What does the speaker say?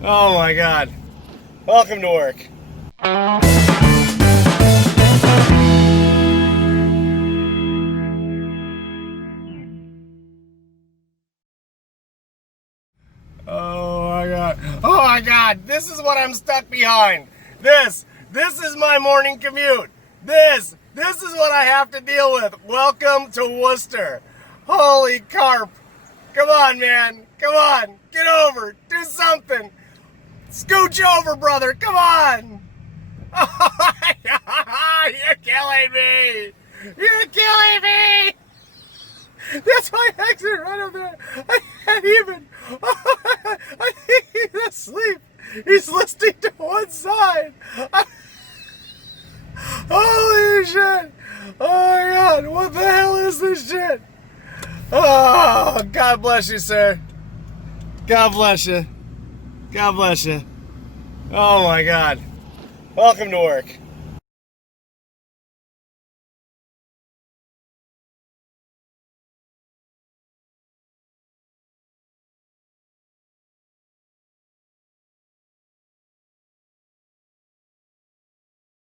Oh my God. Welcome to work. Oh my God. Oh my God. This is what I'm stuck behind. This is my morning commute. This is what I have to deal with. Welcome to Worcester. Holy carp. Come on, man. Come on. Get over. Do something. Scooch over, brother. Come on. Oh my God. You're killing me. You're killing me. That's my exit right up there. I can't even. I think he's asleep. He's listening to one side. Holy shit. Oh my God. What the hell is this shit? Oh, God bless you, sir. God bless you. God bless you. Oh my God. Welcome to work.